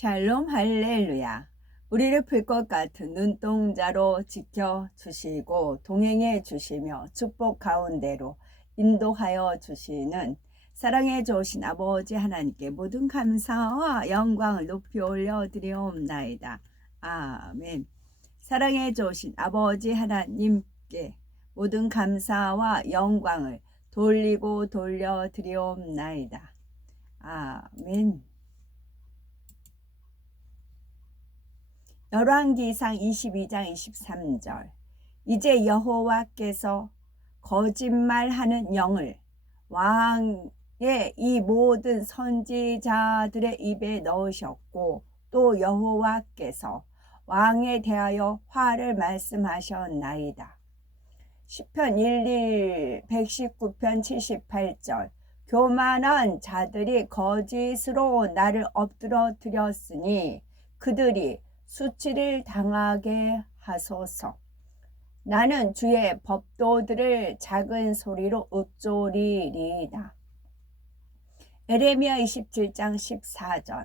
샬롬 할렐루야. 우리를 풀 것 같은 눈동자로 지켜주시고 동행해 주시며 축복 가운데로 인도하여 주시는 사랑해 주신 아버지 하나님께 모든 감사와 영광을 높이 올려드리옵나이다. 아멘. 사랑해 주신 아버지 하나님께 모든 감사와 영광을 돌리고 돌려드리옵나이다. 아멘. 열왕기상 22장 23절. 이제 여호와께서 거짓말하는 영을 왕의 이 모든 선지자들의 입에 넣으셨고 또 여호와께서 왕에 대하여 화를 말씀하셨나이다. 시편 119편 78절. 교만한 자들이 거짓으로 나를 엎드러뜨렸으니 그들이 수치를 당하게 하소서. 나는 주의 법도들을 작은 소리로 읊조리리이다. 에레미야 27장 14절.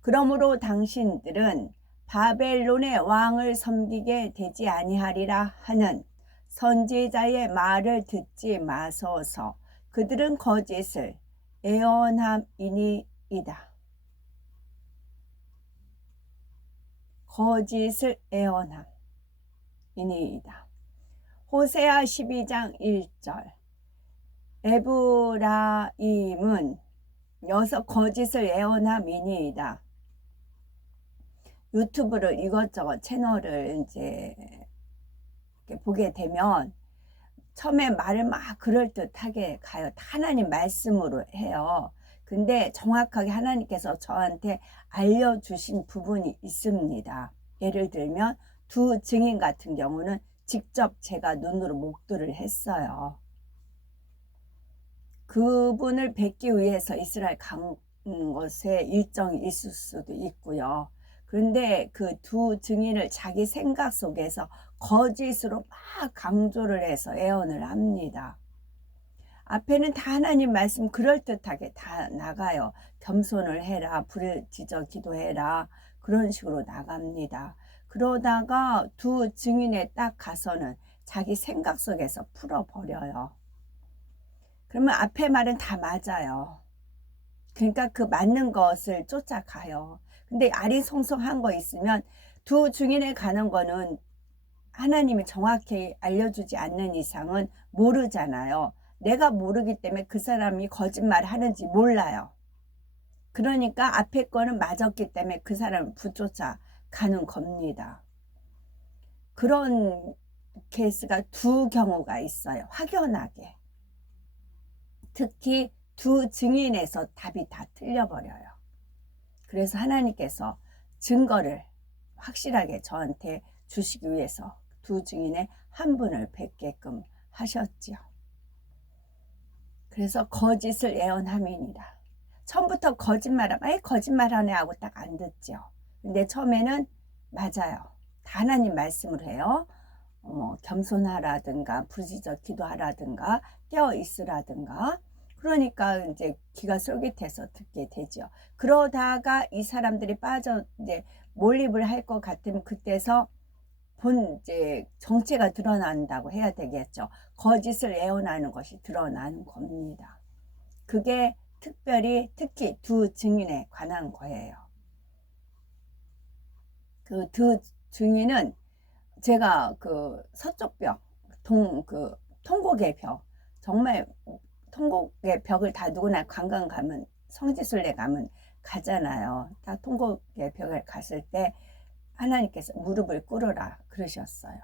그러므로 당신들은 바벨론의 왕을 섬기게 되지 아니하리라 하는 선지자의 말을 듣지 마소서. 그들은 거짓을 애언함이니이다. 거짓을 애언함이니이다. 호세아 12장 1절. 에브라임은 여서 거짓을 애언함이니이다. 유튜브를 이것저것 채널을 이제 보게 되면 처음에 말을 막 그럴듯하게 가요. 하나님 말씀으로 해요. 근데 정확하게 하나님께서 저한테 알려주신 부분이 있습니다. 예를 들면 두 증인 같은 경우는 직접 제가 눈으로 목도를 했어요. 그분을 뵙기 위해서 이스라엘 간 것에 일정이 있을 수도 있고요. 그런데 그 두 증인을 자기 생각 속에서 거짓으로 막 강조를 해서 애언을 합니다. 앞에는 다 하나님 말씀 그럴듯하게 다 나가요. 겸손을 해라, 불을 지져 기도해라, 그런 식으로 나갑니다. 그러다가 두 증인에 딱 가서는 자기 생각 속에서 풀어버려요. 그러면 앞에 말은 다 맞아요. 그러니까 그 맞는 것을 쫓아가요. 근데 아리송송한 거 있으면 두 증인에 가는 거는 하나님이 정확히 알려주지 않는 이상은 모르잖아요. 내가 모르기 때문에 그 사람이 거짓말 하는지 몰라요. 그러니까 앞에 거는 맞았기 때문에 그 사람을 붙쫓아 가는 겁니다. 그런 케이스가 두 경우가 있어요. 확연하게. 특히 두 증인에서 답이 다 틀려버려요. 그래서 하나님께서 증거를 확실하게 저한테 주시기 위해서 두 증인의 한 분을 뵙게끔 하셨지요. 그래서 거짓을 애언함이니라. 처음부터 거짓말하면 거짓말하네 하고 딱 안 듣죠. 근데 처음에는 맞아요. 다 하나님 말씀을 해요. 겸손하라든가 부르짖어 기도하라든가 깨어 있으라든가. 그러니까 이제 귀가 솔깃해서 듣게 되죠. 그러다가 이 사람들이 빠져 이제 몰입을 할 것 같으면 그때서 본 이제 정체가 드러난다고 해야 되겠죠. 거짓을 애원하는 것이 드러나는 겁니다. 그게 특히 두 증인에 관한 거예요. 그 두 증인은 제가 그 서쪽벽 통곡의 벽, 정말 통곡의 벽을 다 누구나 관광 가면 성지순례 가면 가잖아요. 다 통곡의 벽을 갔을 때 하나님께서 무릎을 꿇으라 그러셨어요.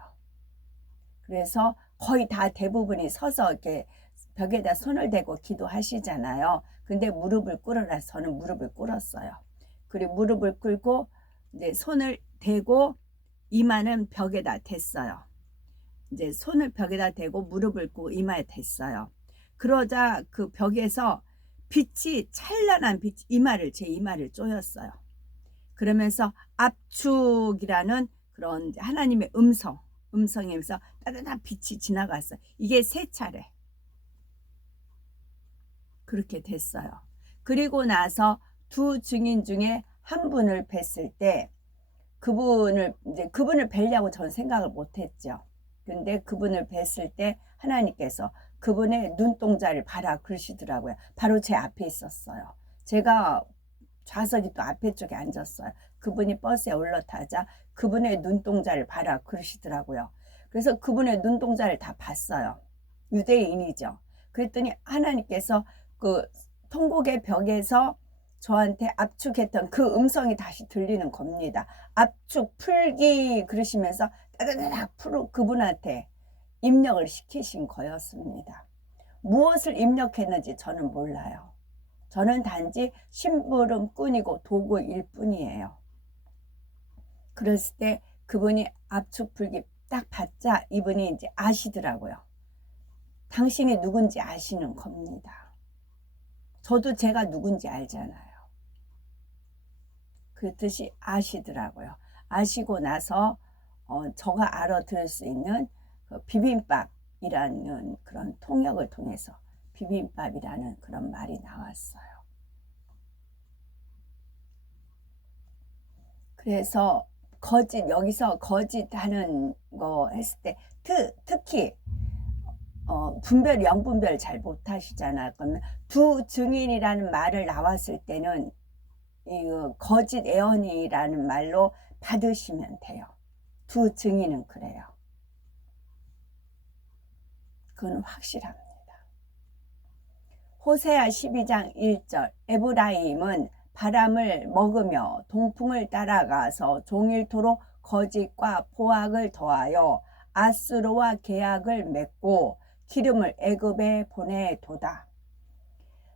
그래서 거의 다 대부분이 서서 이렇게 벽에다 손을 대고 기도하시잖아요. 근데 무릎을 꿇으라 저는 무릎을 꿇었어요. 그리고 무릎을 꿇고 이제 손을 대고 이마는 벽에다 댔어요. 이제 손을 벽에다 대고 무릎을 꿇고 이마에 댔어요. 그러자 그 벽에서 빛이 찬란한 빛 제 이마를 쪼였어요. 그러면서 압축이라는 그런 하나님의 음성이면서 따뜻한 빛이 지나갔어요. 이게 3차례 그렇게 됐어요. 그리고 나서 두 증인 중에 한 분을 뵀을 때 그분을 뵈려고 저는 생각을 못 했죠. 근데 그분을 뵀을 때 하나님께서 그분의 눈동자를 봐라 그러시더라고요. 바로 제 앞에 있었어요. 제가 좌석이 또 앞에 쪽에 앉았어요. 그분이 버스에 올라타자 그분의 눈동자를 봐라 그러시더라고요. 그래서 그분의 눈동자를 다 봤어요. 유대인이죠. 그랬더니 하나님께서 그 통곡의 벽에서 저한테 압축했던 그 음성이 다시 들리는 겁니다. 압축 풀기 그러시면서 따다다닥 그분한테 입력을 시키신 거였습니다. 무엇을 입력했는지 저는 몰라요. 저는 단지 심부름꾼이고 도구일 뿐이에요. 그랬을 때 그분이 압축 풀기 딱 받자 이분이 이제 아시더라고요. 당신이 누군지 아시는 겁니다. 저도 제가 누군지 알잖아요. 그렇듯이 아시더라고요. 아시고 나서 저가 알아들을 수 있는 그 비빔밥이라는 그런 통역을 통해서 비빔밥이라는 그런 말이 나왔어요. 그래서 여기서 거짓하는 거 했을 때 특히 영분별 잘 못하시잖아요. 그러면 두 증인이라는 말을 나왔을 때는 거짓 애언이라는 말로 받으시면 돼요. 두 증인은 그래요. 그건 확실합니다. 호세아 12장 1절 에브라임은 바람을 먹으며 동풍을 따라가서 종일토록 거짓과 포악을 더하여 아수르와 계약을 맺고 기름을 애굽에 보내도다.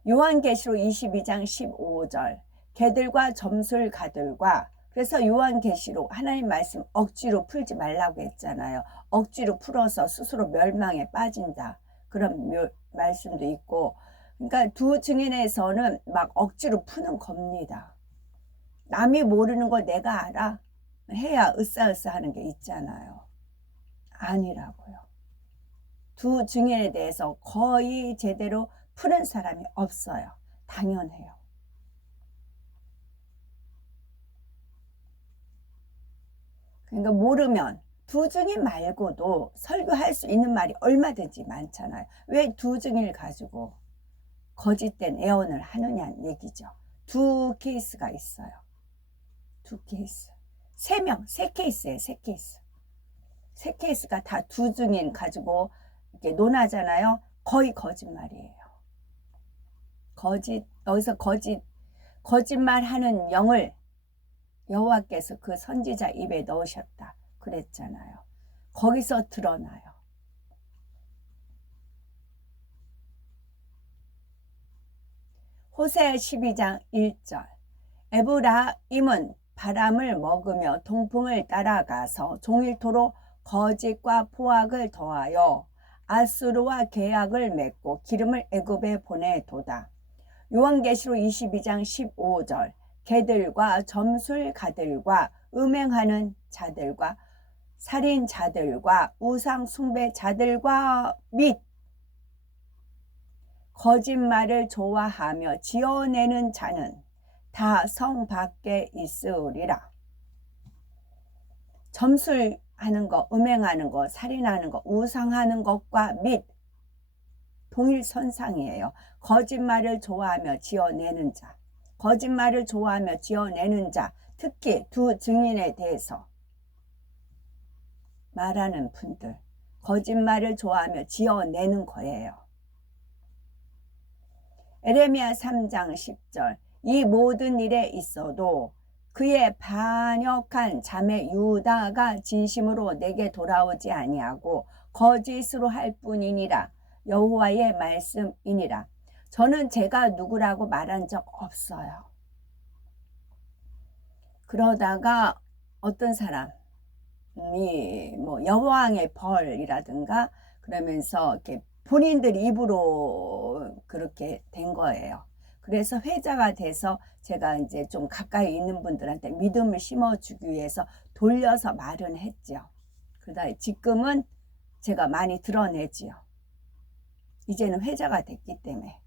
요한계시록 22장 15절 개들과 점술가들과 그래서 요한계시록 하나님 말씀 억지로 풀지 말라고 했잖아요. 억지로 풀어서 스스로 멸망에 빠진다. 그런 말씀도 있고 그러니까 두 증인에서는 막 억지로 푸는 겁니다. 남이 모르는 거 내가 알아? 해야 으싸으싸 하는 게 있잖아요. 아니라고요. 두 증인에 대해서 거의 제대로 푸는 사람이 없어요. 당연해요. 그러니까 모르면 두 증인 말고도 설교할 수 있는 말이 얼마든지 많잖아요. 왜 두 증인을 가지고 거짓된 애언을 하느냐는 얘기죠. 두 케이스가 있어요. 두 케이스. 세 케이스예요. 세 케이스. 세 케이스가 다 두 증인 가지고 이렇게 논하잖아요. 거의 거짓말이에요. 여기서 거짓말하는 영을 여호와께서 그 선지자 입에 넣으셨다 그랬잖아요. 거기서 드러나요. 호세아 12장 1절 에브라임은 바람을 먹으며 동풍을 따라가서 종일토록 거짓과 포악을 더하여 아수르와 계약을 맺고 기름을 애굽에 보내도다. 요한계시록 22장 15절 개들과 점술가들과 음행하는 자들과 살인자들과 우상 숭배자들과 및 거짓말을 좋아하며 지어내는 자는 다 성 밖에 있으리라. 점술하는 거, 음행하는 거, 살인하는 거, 우상하는 것과 및 동일선상이에요. 거짓말을 좋아하며 지어내는 자, 거짓말을 좋아하며 지어내는 자, 특히 두 증인에 대해서 말하는 분들, 거짓말을 좋아하며 지어내는 거예요. 에레미야 3장 10절 이 모든 일에 있어도 그의 반역한 자매 유다가 진심으로 내게 돌아오지 아니하고 거짓으로 할 뿐이니라. 여호와의 말씀이니라. 저는 제가 누구라고 말한 적 없어요. 그러다가 어떤 사람이 뭐 여왕의 벌이라든가 그러면서 이렇게 본인들 입으로 그렇게 된 거예요. 그래서 회자가 돼서 제가 이제 좀 가까이 있는 분들한테 믿음을 심어주기 위해서 돌려서 말은 했죠. 그러다 지금은 제가 많이 드러내지요. 이제는 회자가 됐기 때문에.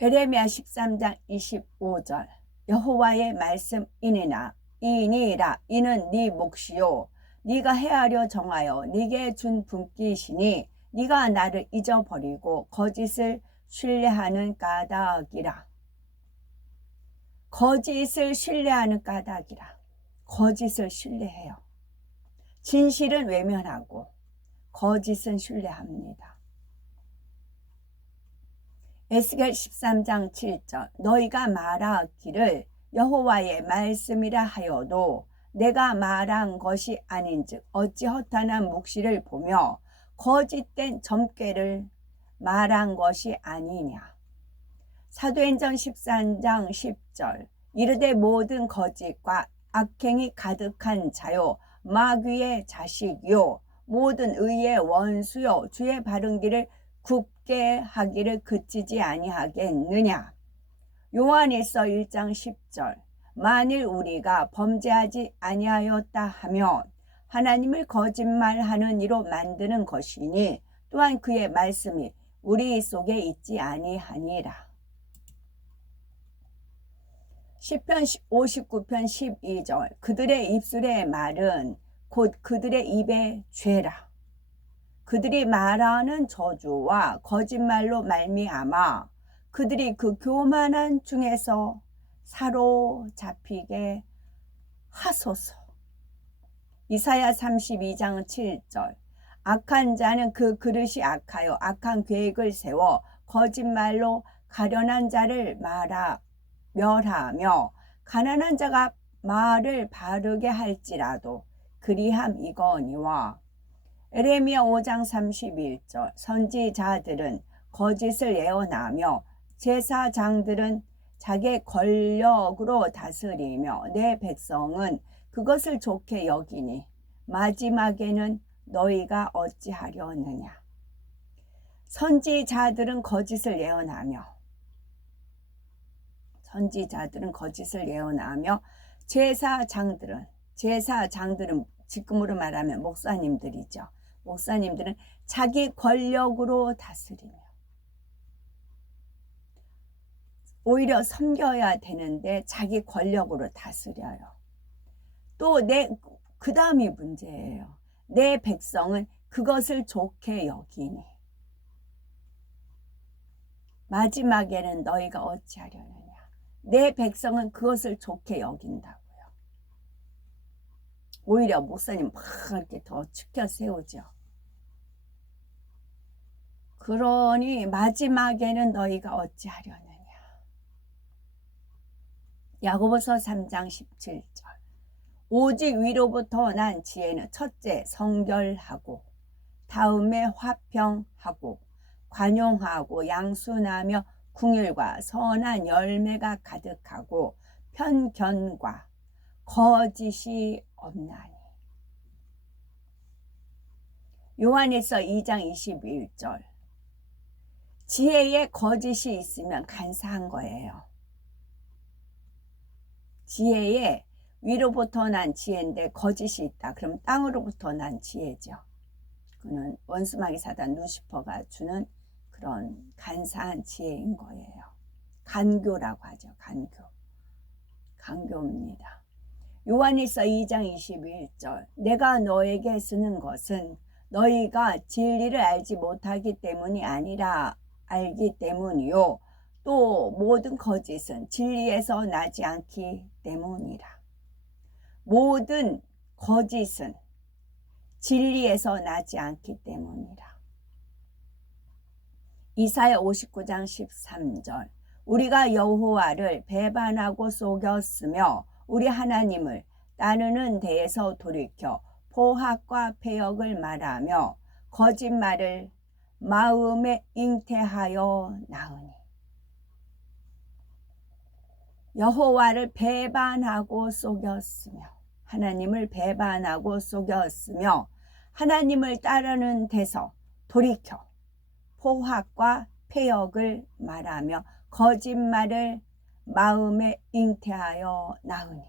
에레미야 13장 25절 여호와의 말씀이니라 이는 네 몫이요 네가 헤아려 정하여 네게 준 분깃이니 네가 나를 잊어버리고 거짓을 신뢰하는 까닭이라. 거짓을 신뢰하는 까닭이라. 거짓을 신뢰해요. 진실은 외면하고 거짓은 신뢰합니다. 에스겔 13장 7절 너희가 말하기를 여호와의 말씀이라 하여도 내가 말한 것이 아닌즉 어찌 허탄한 묵시를 보며 거짓된 점괘를 말한 것이 아니냐. 사도행전 13장 10절 이르되 모든 거짓과 악행이 가득한 자요 마귀의 자식이요 모든 의의 원수요 주의 바른 길을 굽게 하기를 그치지 아니하겠느냐. 요한일서 1장 10절 만일 우리가 범죄하지 아니하였다 하면 하나님을 거짓말하는 이로 만드는 것이니 또한 그의 말씀이 우리 속에 있지 아니하니라. 시편 59편 12절 그들의 입술의 말은 곧 그들의 입의 죄라. 그들이 말하는 저주와 거짓말로 말미암아 그들이 그 교만한 중에서 사로잡히게 하소서. 이사야 32장 7절 악한 자는 그 그릇이 악하여 악한 계획을 세워 거짓말로 가련한 자를 멸하며 가난한 자가 말을 바르게 할지라도 그리함이거니와. 에레미야 5장 31절 선지자들은 거짓을 예언하며 제사장들은 자기 권력으로 다스리며 내 백성은 그것을 좋게 여기니 마지막에는 너희가 어찌하려느냐. 선지자들은 거짓을 예언하며 제사장들은 지금으로 말하면 목사님들이죠. 목사님들은 자기 권력으로 다스리며 오히려 섬겨야 되는데 자기 권력으로 다스려요. 또 그 다음이 문제예요. 내 백성은 그것을 좋게 여기니 마지막에는 너희가 어찌하려느냐. 내 백성은 그것을 좋게 여긴다고요. 오히려 목사님 막 이렇게 더 치켜 세우죠. 그러니 마지막에는 너희가 어찌하려느냐. 야고보서 3장 17절 오직 위로부터 난 지혜는 첫째 성결하고 다음에 화평하고 관용하고 양순하며 궁율과 선한 열매가 가득하고 편견과 거짓이 없나니. 요한일서 2장 21절 지혜에 거짓이 있으면 간사한 거예요. 지혜에 위로부터 난 지혜인데 거짓이 있다. 그럼 땅으로부터 난 지혜죠. 그는 원수마귀 사단 루시퍼가 주는 그런 간사한 지혜인 거예요. 간교라고 하죠. 간교입니다. 요한일서 2장 21절 내가 너에게 쓰는 것은 너희가 진리를 알지 못하기 때문이 아니라 알기 때문이요 또 모든 거짓은 진리에서 나지 않기 때문이라. 모든 거짓은 진리에서 나지 않기 때문이라. 이사야 59장 13절 우리가 여호와를 배반하고 속였으며 우리 하나님을 따르는 데에서 돌이켜 포악과 패역을 말하며 거짓말을 마음에 잉태하여 나으니. 여호와를 배반하고 속였으며 하나님을 배반하고 속였으며 하나님을 따르는 데서 돌이켜 포악과 패역을 말하며 거짓말을 마음에 잉태하여 나으니.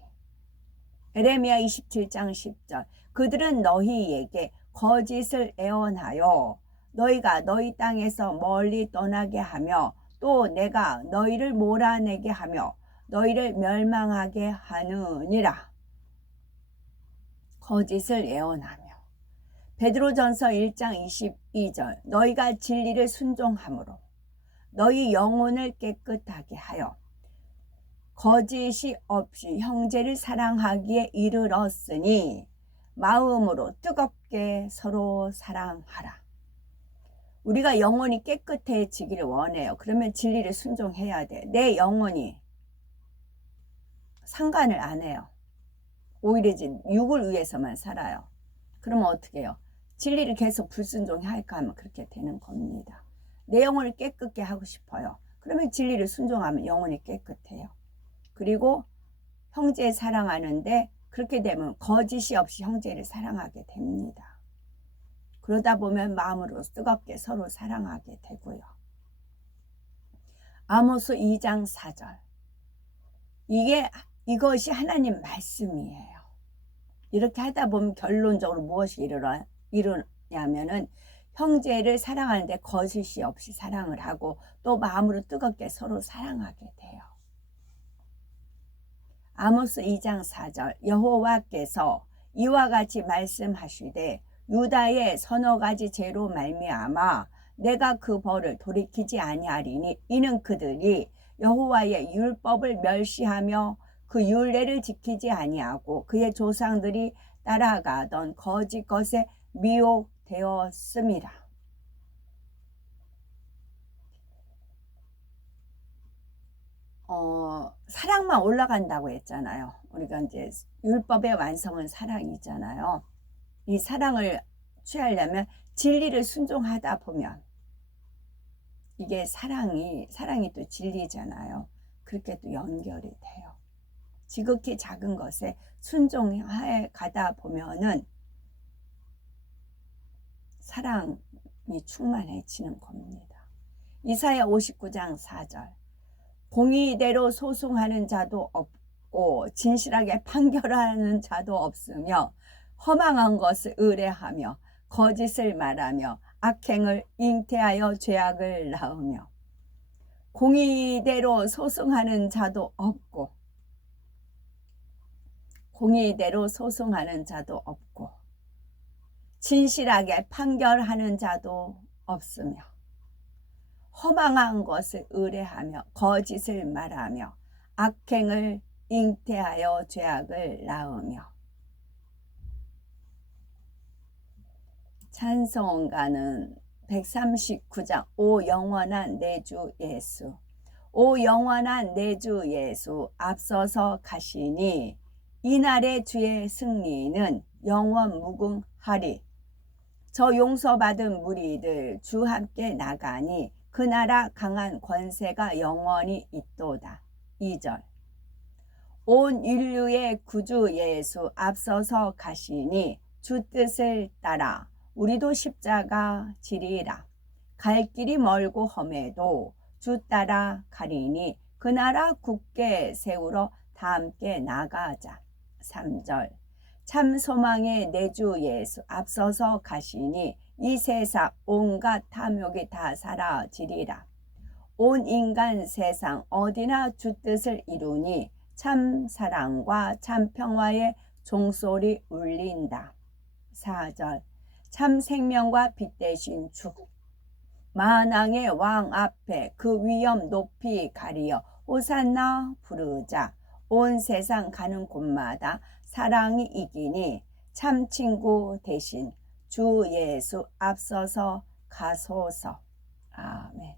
에레미야 27장 10절 그들은 너희에게 거짓을 애원하여 너희가 너희 땅에서 멀리 떠나게 하며 또 내가 너희를 몰아내게 하며 너희를 멸망하게 하느니라. 거짓을 예언하며. 베드로전서 1장 22절 너희가 진리를 순종함으로 너희 영혼을 깨끗하게 하여 거짓이 없이 형제를 사랑하기에 이르렀으니 마음으로 뜨겁게 서로 사랑하라. 우리가 영혼이 깨끗해지기를 원해요. 그러면 진리를 순종해야 돼. 내 영혼이 상관을 안 해요. 오히려 육을 위해서만 살아요. 그러면 어떻게 해요? 진리를 계속 불순종할까 하면 그렇게 되는 겁니다. 내 영혼을 깨끗게 하고 싶어요. 그러면 진리를 순종하면 영혼이 깨끗해요. 그리고 형제 사랑하는데 그렇게 되면 거짓이 없이 형제를 사랑하게 됩니다. 그러다 보면 마음으로 뜨겁게 서로 사랑하게 되고요. 아모스 2장 4절 이것이 하나님 말씀이에요. 이렇게 하다 보면 결론적으로 무엇이 일어나냐면은 형제를 사랑하는데 거짓이 없이 사랑을 하고 또 마음으로 뜨겁게 서로 사랑하게 돼요. 아모스 2장 4절 여호와께서 이와 같이 말씀하시되 유다의 서너 가지 죄로 말미암아 내가 그 벌을 돌이키지 아니하리니 이는 그들이 여호와의 율법을 멸시하며 그 율례를 지키지 아니하고 그의 조상들이 따라가던 거짓 것에 미혹되었습니다. 사랑만 올라간다고 했잖아요. 우리가 이제 율법의 완성은 사랑이잖아요. 이 사랑을 취하려면 진리를 순종하다 보면 이게 사랑이 또 진리잖아요. 그렇게 또 연결이 돼요. 지극히 작은 것에 순종해 가다 보면은 사랑이 충만해지는 겁니다. 이사야 59장 4절 공의대로 소송하는 자도 없고 진실하게 판결하는 자도 없으며 허망한 것을 의뢰하며 거짓을 말하며 악행을 잉태하여 죄악을 낳으며 공의대로 소송하는 자도 없고 진실하게 판결하는 자도 없으며 허망한 것을 의뢰하며 거짓을 말하며 악행을 잉태하여 죄악을 낳으며. 찬송가는 139장 오 영원한 내 주 예수 오 영원한 내 주 예수 앞서서 가시니 이날의 주의 승리는 영원 무궁하리. 저 용서받은 무리들 주 함께 나가니 그 나라 강한 권세가 영원히 있도다. 2절 온 인류의 구주 예수 앞서서 가시니 주 뜻을 따라 우리도 십자가 지리라. 갈 길이 멀고 험해도 주 따라 가리니 그 나라 굳게 세우러 다 함께 나가자. 3절 참 소망의 내 주 예수 앞서서 가시니 이 세상 온갖 탐욕이 다 사라지리라. 온 인간 세상 어디나 주 뜻을 이루니 참 사랑과 참 평화의 종소리 울린다. 4절 참 생명과 빛 대신 주 만왕의 왕 앞에 그 위엄 높이 가리어 호산나 부르자. 온 세상 가는 곳마다 사랑이 이기니 참 친구 대신 주 예수 앞서서 가소서. 아멘.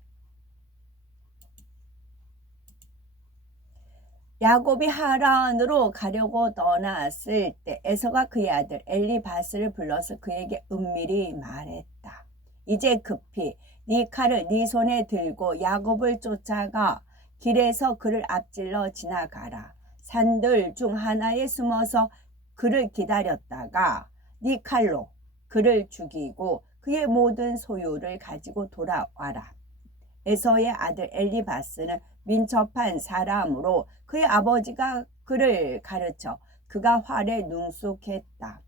야곱이 하란으로 가려고 떠났을 때 에서가 그의 아들 엘리바스를 불러서 그에게 은밀히 말했다. 이제 급히 네 칼을 네 손에 들고 야곱을 쫓아가 길에서 그를 앞질러 지나가라. 산들 중 하나에 숨어서 그를 기다렸다가 네 칼로 그를 죽이고 그의 모든 소유를 가지고 돌아와라. 에서의 아들 엘리바스는 민첩한 사람으로 그의 아버지가 그를 가르쳐 그가 활에 능숙했다.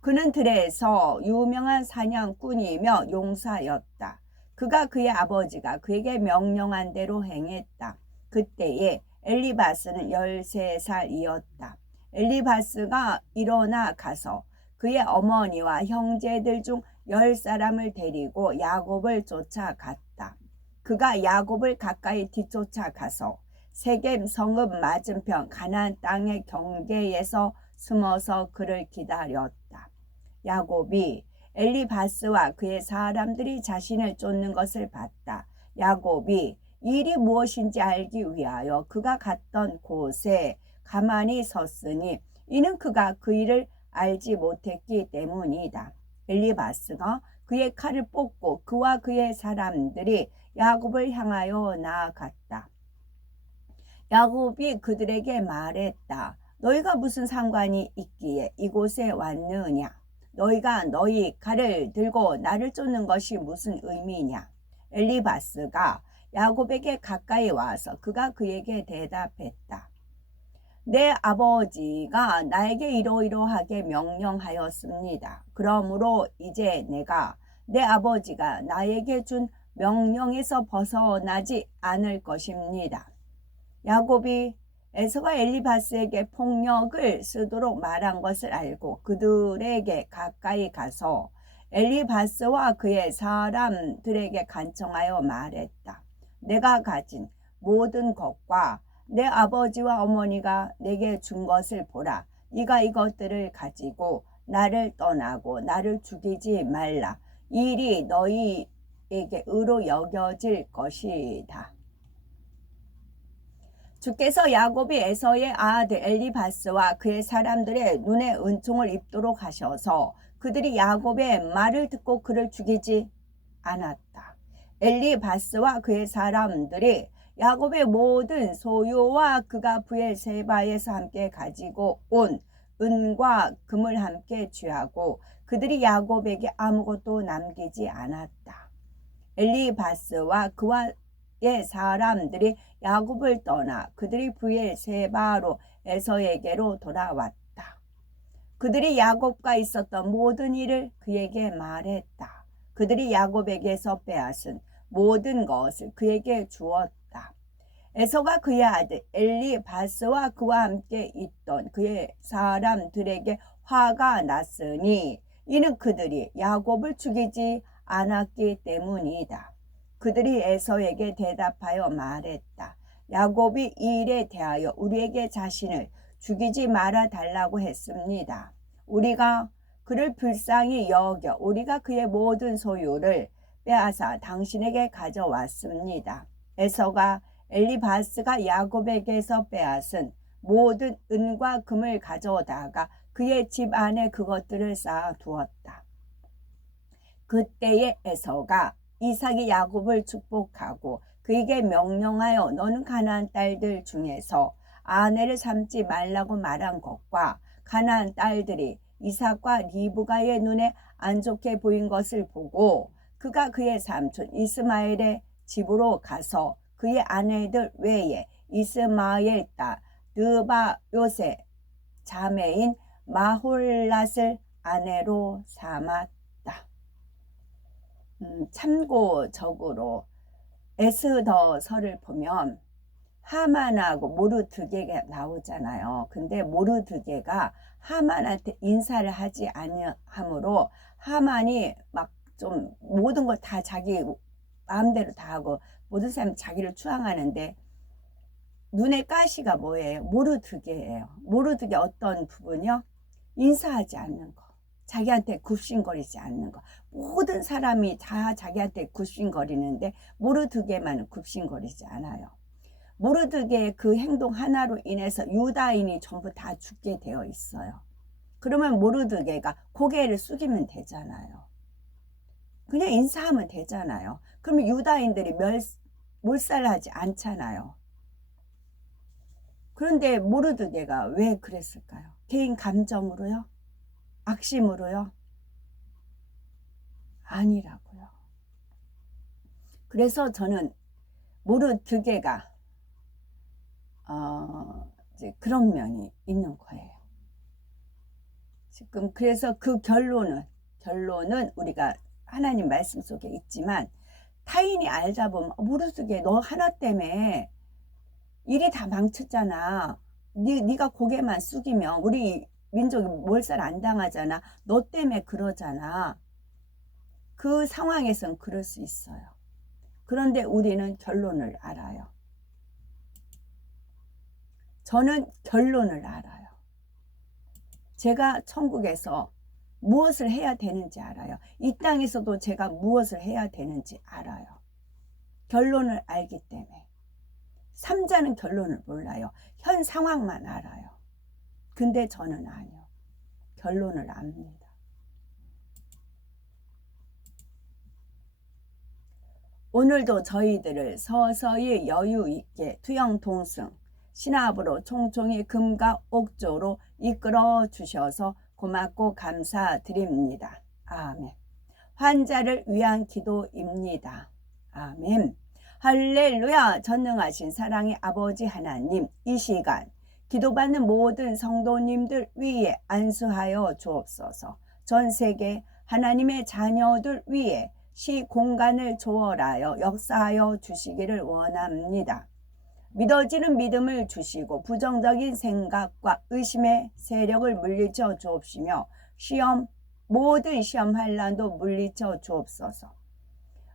그는 들에서 유명한 사냥꾼이며 용사였다. 그가 그의 아버지가 그에게 명령한 대로 행했다. 그때에 엘리바스는 13살이었다. 엘리바스가 일어나 가서 그의 어머니와 형제들 중 10사람을 데리고 야곱을 쫓아갔다. 그가 야곱을 가까이 뒤쫓아가서 세겜 성읍 맞은편 가나안 땅의 경계에서 숨어서 그를 기다렸다. 야곱이 엘리바스와 그의 사람들이 자신을 쫓는 것을 봤다. 야곱이 일이 무엇인지 알기 위하여 그가 갔던 곳에 가만히 섰으니 이는 그가 그 일을 알지 못했기 때문이다. 엘리바스가 그의 칼을 뽑고 그와 그의 사람들이 야곱을 향하여 나아갔다. 야곱이 그들에게 말했다. 너희가 무슨 상관이 있기에 이곳에 왔느냐? 너희가 너희 칼을 들고 나를 쫓는 것이 무슨 의미냐? 엘리바스가 야곱에게 가까이 와서 그가 그에게 대답했다. 내 아버지가 나에게 이러이러하게 명령하였습니다. 그러므로 이제 내가 내 아버지가 나에게 준 명령에서 벗어나지 않을 것입니다. 야곱이 에서가 엘리바스에게 폭력을 쓰도록 말한 것을 알고 그들에게 가까이 가서 엘리바스와 그의 사람들에게 간청하여 말했다. 내가 가진 모든 것과 내 아버지와 어머니가 내게 준 것을 보라. 네가 이것들을 가지고 나를 떠나고 나를 죽이지 말라. 이 일이 너희에게 의로 여겨질 것이다. 주께서 야곱이 에서의 아들 엘리바스와 그의 사람들의 눈에 은총을 입도록 하셔서 그들이 야곱의 말을 듣고 그를 죽이지 않았다. 엘리바스와 그의 사람들이 야곱의 모든 소유와 그가 브엘세바에서 함께 가지고 온 은과 금을 함께 취하고 그들이 야곱에게 아무것도 남기지 않았다. 엘리바스와 그와 의 사람들이 야곱을 떠나 그들이 브엘세바로 에서에게로 돌아왔다. 그들이 야곱과 있었던 모든 일을 그에게 말했다. 그들이 야곱에게서 빼앗은 모든 것을 그에게 주었다. 에서가 그의 아들 엘리바스와 그와 함께 있던 그의 사람들에게 화가 났으니 이는 그들이 야곱을 죽이지 않았기 때문이다. 그들이 에서에게 대답하여 말했다. 야곱이 이 일에 대하여 우리에게 자신을 죽이지 말아 달라고 했습니다. 우리가 그를 불쌍히 여겨 우리가 그의 모든 소유를 빼앗아 당신에게 가져왔습니다. 에서가 엘리바스가 야곱에게서 빼앗은 모든 은과 금을 가져오다가 그의 집 안에 그것들을 쌓아두었다. 그때에 에서가 이삭이 야곱을 축복하고 그에게 명령하여 너는 가나안 딸들 중에서 아내를 삼지 말라고 말한 것과 가나안 딸들이 이삭과 리브가의 눈에 안 좋게 보인 것을 보고 그가 그의 삼촌 이스마엘의 집으로 가서 그의 아내들 외에 이스마엘 딸 느바요세 자매인 마홀랏을 아내로 삼았다. 참고적으로 에스더서를 보면 하만하고 모르드게가 나오잖아요. 근데 모르드게가 하만한테 인사를 하지 아니하므로 하만이 막 좀 모든 걸 다 자기 마음대로 다 하고 모든 사람이 자기를 추앙하는데 눈에 가시가 뭐예요? 모르드게예요. 모르드게 어떤 부분이요? 인사하지 않는 거. 자기한테 굽신거리지 않는 거. 모든 사람이 다 자기한테 굽신거리는데 모르드게만 굽신거리지 않아요. 모르드게의 그 행동 하나로 인해서 유다인이 전부 다 죽게 되어 있어요. 그러면 모르드게가 고개를 숙이면 되잖아요. 그냥 인사하면 되잖아요. 그러면 유다인들이 몰살하지 않잖아요. 그런데 모르드게가 왜 그랬을까요? 개인 감정으로요? 악심으로요? 아니라고요. 그래서 저는 모르드게가 이제 그런 면이 있는 거예요. 지금 그래서 그 결론은 우리가 하나님 말씀 속에 있지만 타인이 알다 보면 모르게 너 하나 때문에 일이 다 망쳤잖아. 네가 고개만 숙이면 우리 민족이 몰살 안 당하잖아. 너 때문에 그러잖아. 그 상황에선 그럴 수 있어요. 그런데 우리는 결론을 알아요. 저는 결론을 알아요. 제가 천국에서 무엇을 해야 되는지 알아요. 이 땅에서도 제가 무엇을 해야 되는지 알아요. 결론을 알기 때문에. 삼자는 결론을 몰라요. 현 상황만 알아요. 근데 저는 아니요. 결론을 압니다. 오늘도 저희들을 서서히 여유 있게 투영동승 신압으로 총총히 금과 옥조로 이끌어 주셔서 고맙고 감사드립니다. 아멘. 환자를 위한 기도입니다. 아멘. 할렐루야. 전능하신 사랑의 아버지 하나님, 이 시간 기도받는 모든 성도님들 위에 안수하여 주옵소서. 전 세계 하나님의 자녀들 위에 시공간을 초월하여 역사하여 주시기를 원합니다. 믿어지는 믿음을 주시고 부정적인 생각과 의심의 세력을 물리쳐 주옵시며 모든 시험 환난도 물리쳐 주옵소서.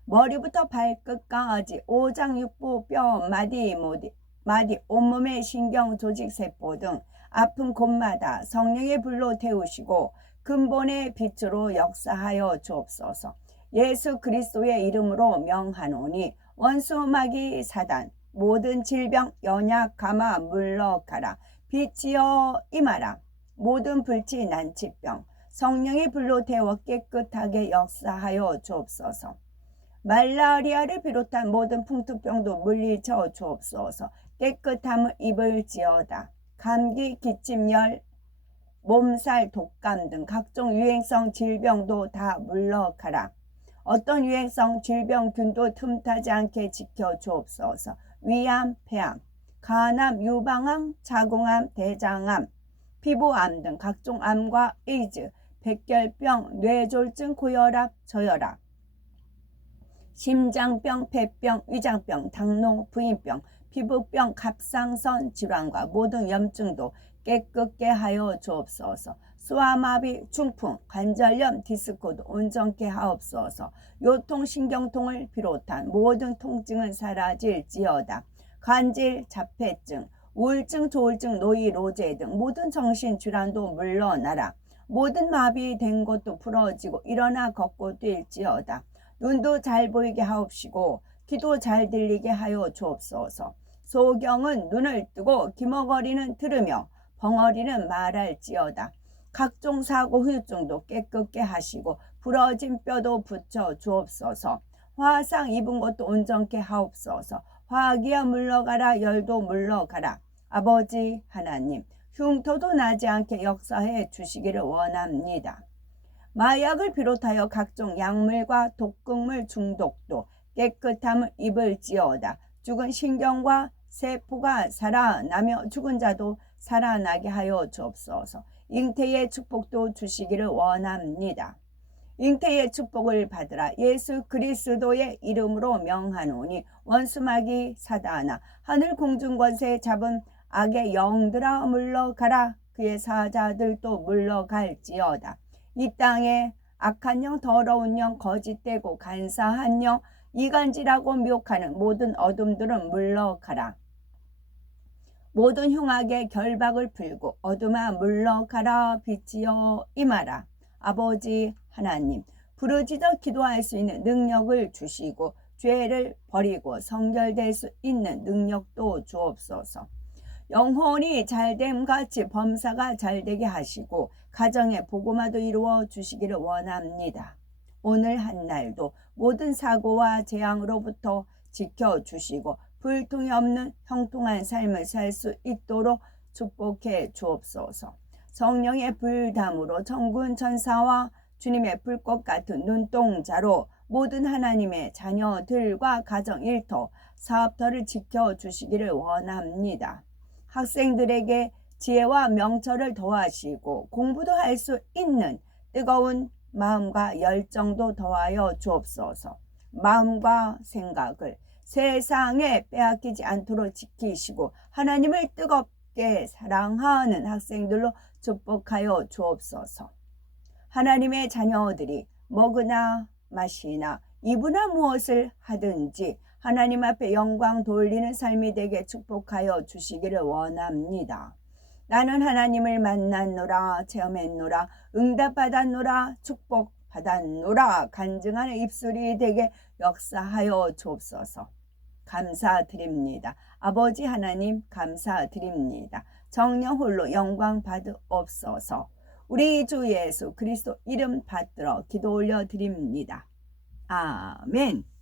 머리부터 발끝까지 오장육부 뼈 마디 온몸의 신경 조직 세포 등 아픈 곳마다 성령의 불로 태우시고 근본의 빛으로 역사하여 주옵소서. 예수 그리스도의 이름으로 명하노니 원수 마귀 사단 모든 질병 연약 감아 물러가라. 빛이여 임하라. 모든 불치 난치병 성령의 불로 태워 깨끗하게 역사하여 주옵소서. 말라리아를 비롯한 모든 풍토병도 물리쳐 주옵소서. 깨끗함을 입을지어다. 감기, 기침열, 몸살, 독감 등 각종 유행성 질병도 다 물러가라. 어떤 유행성 질병균도 틈타지 않게 지켜 주옵소서. 위암, 폐암, 간암, 유방암, 자궁암, 대장암, 피부암 등 각종 암과 에이즈, 백혈병, 뇌졸중, 고혈압, 저혈압, 심장병, 폐병, 위장병, 당뇨, 부인병, 피부병, 갑상선 질환과 모든 염증도 깨끗게 하여 주옵소서. 소아마비, 중풍, 관절염, 디스코도 온전케 하옵소서. 요통신경통을 비롯한 모든 통증은 사라질지어다. 간질, 자폐증, 우울증, 조울증, 노이로제 등 모든 정신질환도 물러나라. 모든 마비된 것도 풀어지고 일어나 걷고 뛸지어다. 눈도 잘 보이게 하옵시고 귀도 잘 들리게 하여 주옵소서. 소경은 눈을 뜨고 기머거리는 들으며 벙어리는 말할지어다. 각종 사고 후유증도 깨끗게 하시고 부러진 뼈도 붙여 주옵소서. 화상 입은 것도 온전케 하옵소서. 화기야 물러가라. 열도 물러가라. 아버지 하나님, 흉터도 나지 않게 역사해 주시기를 원합니다. 마약을 비롯하여 각종 약물과 독극물 중독도 깨끗함을 입을지어다. 죽은 신경과 세포가 살아나며 죽은 자도 살아나게 하여 주옵소서. 잉태의 축복도 주시기를 원합니다. 잉태의 축복을 받으라. 예수 그리스도의 이름으로 명하노니 원수마귀 사단아 하늘 공중 권세 잡은 악의 영들아 물러가라. 그의 사자들도 물러갈지어다. 이 땅에 악한 영, 더러운 영, 거짓되고 간사한 영, 이간질하고 미혹하는 모든 어둠들은 물러가라. 모든 흉악의 결박을 풀고 어둠아 물러가라. 빛이여 임하라. 아버지 하나님, 부르짖어 기도할 수 있는 능력을 주시고 죄를 버리고 성결될 수 있는 능력도 주옵소서. 영혼이 잘됨같이 범사가 잘되게 하시고 가정의 복음화도 이루어 주시기를 원합니다. 오늘 한날도 모든 사고와 재앙으로부터 지켜주시고 불통이 없는 형통한 삶을 살 수 있도록 축복해 주옵소서. 성령의 불담으로 천군 천사와 주님의 불꽃 같은 눈동자로 모든 하나님의 자녀들과 가정 일터, 사업터를 지켜주시기를 원합니다. 학생들에게 지혜와 명철을 더하시고 공부도 할 수 있는 뜨거운 마음과 열정도 더하여 주옵소서. 마음과 생각을 세상에 빼앗기지 않도록 지키시고 하나님을 뜨겁게 사랑하는 학생들로 축복하여 주옵소서. 하나님의 자녀들이 먹으나 마시나 입으나 무엇을 하든지 하나님 앞에 영광 돌리는 삶이 되게 축복하여 주시기를 원합니다. 나는 하나님을 만났노라, 체험했노라, 응답받았노라, 축복받았노라 간증하는 입술이 되게 역사하여 주옵소서. 감사드립니다. 아버지 하나님 감사드립니다. 정령 홀로 영광 받으옵소서. 우리 주 예수 그리스도 이름 받들어 기도 올려드립니다. 아멘.